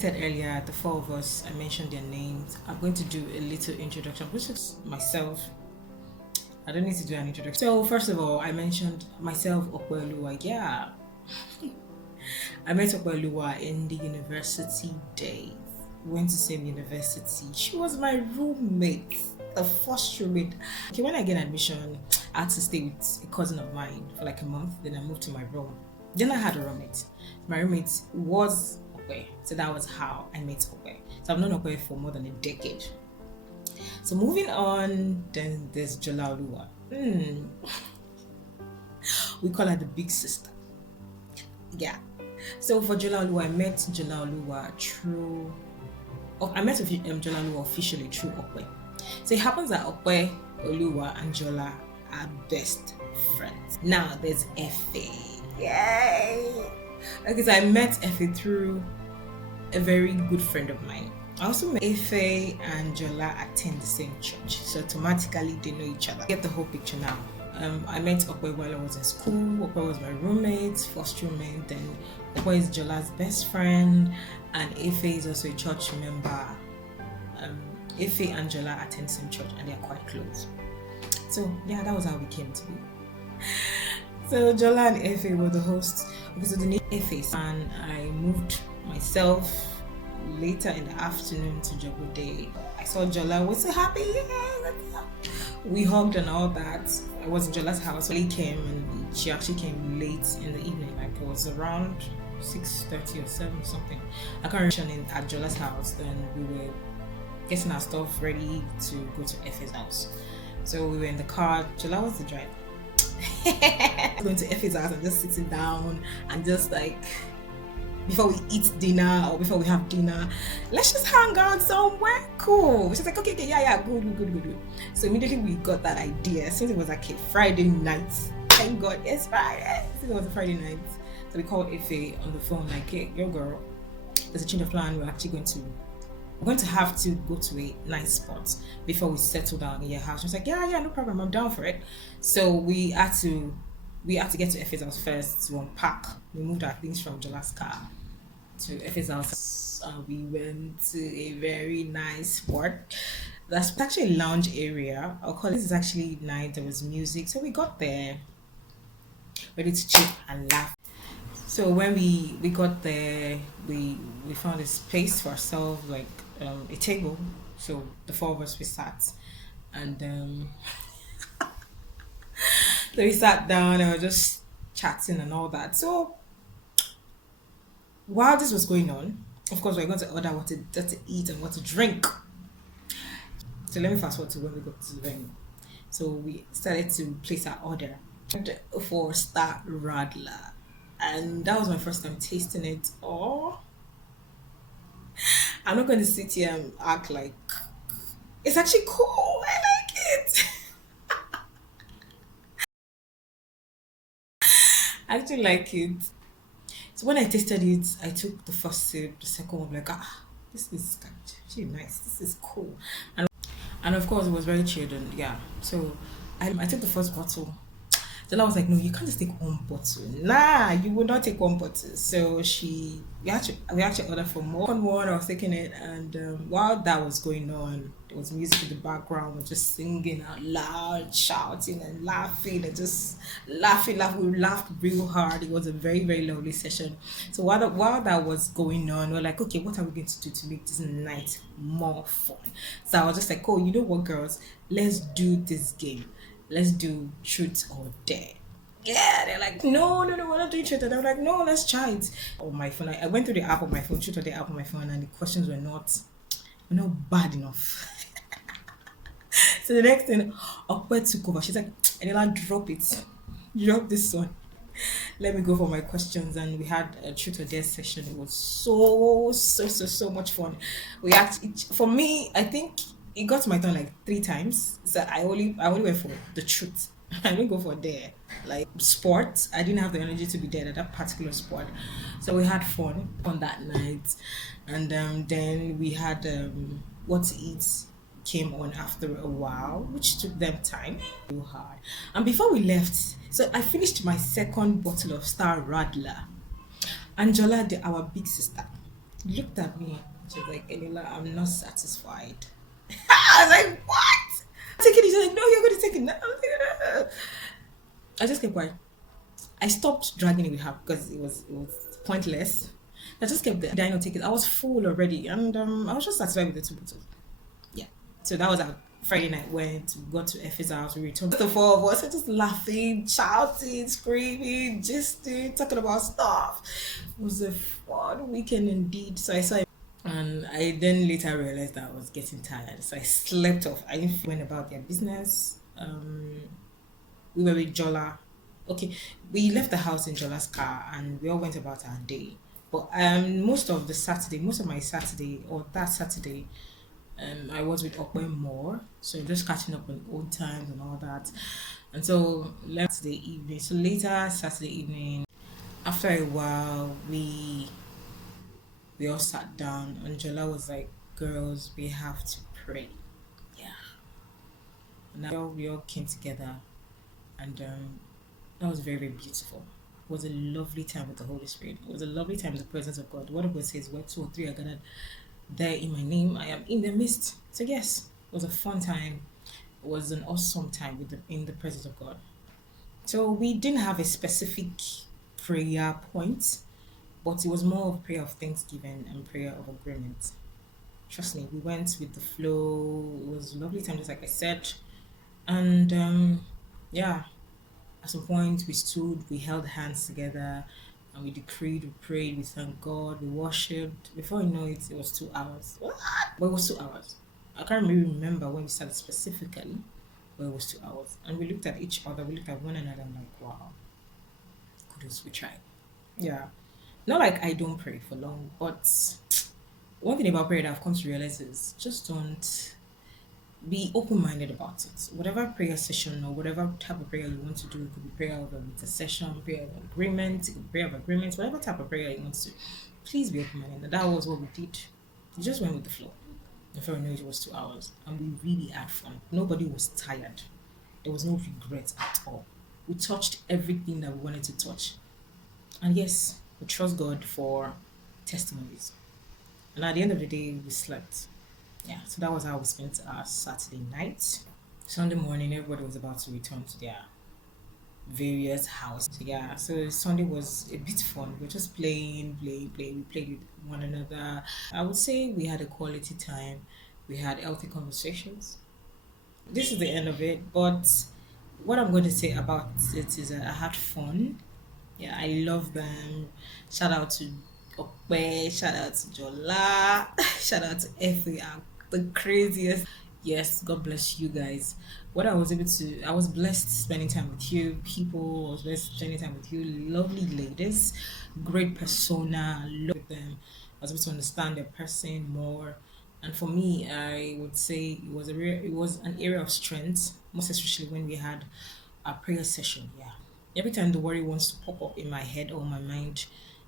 Said earlier, the four of us, I mentioned their names. I'm going to do a little introduction, which is myself. I don't need to do an introduction. So, first of all, I mentioned myself, Okweoluwa. Yeah, I met Okweoluwa in the university days. We went to the same university. She was my roommate, the first roommate. Okay, when I get admission, I had to stay with a cousin of mine for like a month. Then I moved to my room. Then I had a roommate. My roommate was Okwe. So that was how I met Okwe. So I've known Okwe for more than a decade. So moving on, then there's Jolaoluwa. We call her the big sister. Yeah. So for Jolaoluwa, I met Jolaoluwa through. I met Jolaoluwa officially through Okwe. So it happens that Okwe, Oluwa, and Jola are best friends. Now there's Efe. Yay! Okay, so I met Efe through a very good friend of mine. I also met Efe and Jola attend the same church, so automatically they know each other. Get the whole picture now. I met Okwe while I was in school. Okwe was my roommate, first roommate. Then Okwe is Jola's best friend, and Efe is also a church member. Efe and Jola attend the same church, and they are quite close. So yeah, that was how we came to be. So Jola and Efe were the hosts. Okay, so the name Efe, and I moved myself later in the afternoon to Jogode. I saw Jola, was so happy, yeah, we hugged and all that. I was in Jola's house. He came and she actually came late in the evening, like it was around 6:30 or 7 something. I can't remember at Jola's house. Then we were getting our stuff ready to go to Efe's house. So we were in the car. Jola was the driver. Going to Efe's house and just sitting down and just like, before we eat dinner or before we have dinner, let's just hang out somewhere cool. She's like, okay, yeah, good. So immediately we got that idea. Since it was like a Friday night, thank God, it's Friday. Since it was a Friday night, so we called Efe on the phone, like, hey, yo girl, there's a change of plan. We're going to have to go to a nice spot before we settle down in your house. She was like, yeah, no problem, I'm down for it. So we had to get to Efe's house first to unpack. We moved our things from Jola's car to Efe's house. We went to a very nice spot. That's actually a lounge area. I'll call it. This is actually nice. There was music. So we got there, ready to chill and laugh. So when we got there, we found a space for ourselves, like a table. So the four of us, we sat. And so we sat down and we were just chatting and all that. So while this was going on, of course, we are going to order what to eat and what to drink. So let me fast forward to when we got to the venue. So we started to place our order for Star Radler. And that was my first time tasting it. Oh, I'm not going to sit here and act like it's actually cool. I like it. I actually like it. So when I tasted it, I took the first sip, the second one, like, this is actually nice. This is cool. And of course, it was very chilled. And yeah, so I took the first bottle. Then I was like, no, you can't just take one bottle. Nah, you will not take one bottle. So we actually ordered for more. On one, I was taking it, and while that was going on, there was music in the background. We're just singing out loud, shouting and laughing, and just laughing. We laughed real hard. It was a very, very lovely session. So while that was going on, we're like, okay, what are we going to do to make this night more fun? So I was just like, oh, you know what, girls, let's do this game. Let's do truth or dare. Yeah, they're like, no, we're not doing truth or dare. I'm like, no, let's try it. On my phone, I went through the app on my phone, truth or dare app on my phone, and the questions were not bad enough. So the next thing, Okwe took over. She's like, Anila, drop this one. Let me go for my questions, and we had a truth or dare session. It was so much fun. For me, I think it got to my turn like 3 times. So I only went for the truth. I didn't go for dare. Like sports, I didn't have the energy to be there at that particular sport. So we had fun on that night, and then we had what to eat came on after a while, which took them time. So hard. And before we left, so I finished my second bottle of Star Radler. Angela, our big sister, Looked at me. She was like, Eniola, I'm not satisfied. I was like, what? Take it. She's like, no, you're going to take it now. I just kept quiet. I stopped dragging it with her because it was pointless. I just kept the dino ticket. I was full already, and I was just satisfied with the two bottles. Yeah. So that was our Friday night. Went, we got to Effie's house. We returned. The four of us were just laughing, shouting, screaming, gisting, talking about stuff. It was a fun weekend indeed. So I saw him, and I then later realized that I was getting tired, so I slept off. I didn't went about their business. We were with Jola. Okay, we left the house in Jola's car and we all went about our day. But most of my Saturday or that Saturday, I was with Okwe more, so just catching up on old times and all that. And so left Saturday evening. So later Saturday evening, after a while, we all sat down and Jola was like, "Girls, we have to pray." Yeah, and we all came together and that was very, very beautiful. It was a lovely time with the Holy Spirit. It was a lovely time in the presence of God. What God says, where two or three are gathered there in my name, I am in the midst. So yes, it was a fun time. It was an awesome time in the presence of God. So we didn't have a specific prayer point, but it was more of prayer of thanksgiving and prayer of agreement. Trust me, we went with the flow. It was a lovely time, just like I said. And yeah, at some point, we stood, we held hands together, and we decreed, we prayed, we thanked God, we worshipped. Before you know it, it was 2 hours. What? But it was 2 hours. I can't really remember when we started specifically, but it was 2 hours. And we looked at each other, we looked at one another, and like, wow, kudos, we tried. Yeah. Not like I don't pray for long, but one thing about prayer that I've come to realize is just don't be open-minded about it. Whatever prayer session or whatever type of prayer you want to do, it could be prayer of intercession, prayer of agreement, it could be prayer of agreement, whatever type of prayer you want to do, please be open-minded. And that was what we did. We just went with the flow. Before we knew it, it was 2 hours, and we really had fun. Nobody was tired. There was no regret at all. We touched everything that we wanted to touch, and yes, we trust God for testimonies. And at the end of the day, we slept. Yeah, so that was how we spent our Saturday night. Sunday morning, everybody was about to return to their various houses. So yeah, so Sunday was a bit fun. We were just playing. We played with one another. I would say we had a quality time. We had healthy conversations. This is the end of it, but what I'm going to say about it is that I had fun. Yeah, I love them. Shout out to Okwe, shout out to Jola, shout out to Effie, the craziest. Yes, God bless you guys. I was blessed spending time with you people. I was blessed spending time with you, lovely ladies, great persona. I love them. I was able to understand their person more. And for me, I would say it was an area of strength, most especially when we had a prayer session. Yeah, every time the worry wants to pop up in my head or my mind,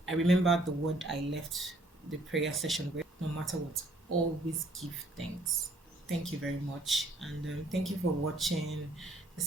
I remember the word I left the prayer session with. No matter what, always give thanks. Thank you very much, and thank you for watching.